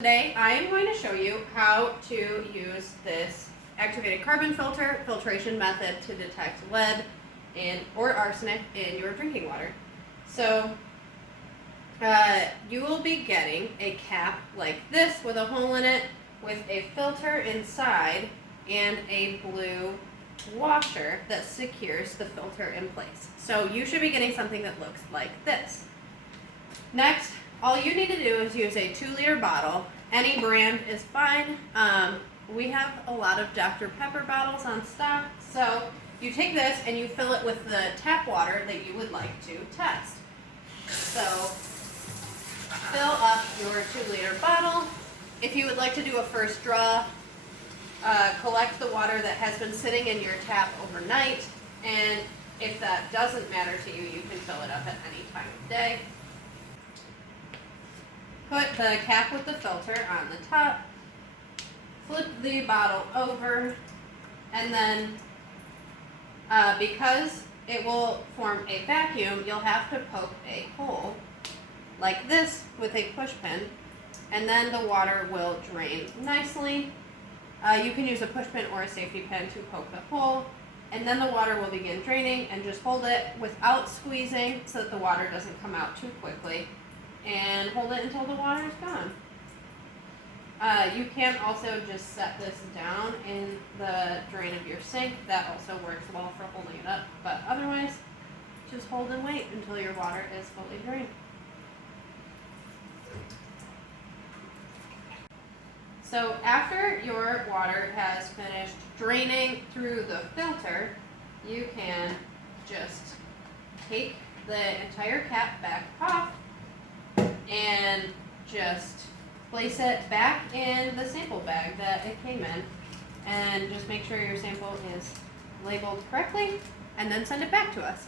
Today I am going to show you how to use this activated carbon filter filtration method to detect lead or arsenic in your drinking water. So you will be getting a cap like this with a hole in it with a filter inside and a blue washer that secures the filter in place. So you should be getting something that looks like this. Next, all you need to do is use a 2-liter bottle. Any brand is fine. We have a lot of Dr. Pepper bottles on stock. So you take this and you fill it with the tap water that you would like to test. So fill up your 2-liter bottle. If you would like to do a first draw, collect the water that has been sitting in your tap overnight. And if that doesn't matter to you, you can fill it up at any time of day. Put the cap with the filter on the top, flip the bottle over, and then because it will form a vacuum, you'll have to poke a hole like this with a push pin, and then the water will drain nicely. You can use a push pin or a safety pin to poke the hole, and then the water will begin draining, and just hold it without squeezing so that the water doesn't come out too quickly. And hold it until the water is gone. You can also just set this down in the drain of your sink. That also works well for holding it up. But otherwise, just hold and wait until your water is fully drained. So after your water has finished draining through the filter, you can just take the entire cap back off and just place it back in the sample bag that it came in, and just make sure your sample is labeled correctly, and then send it back to us.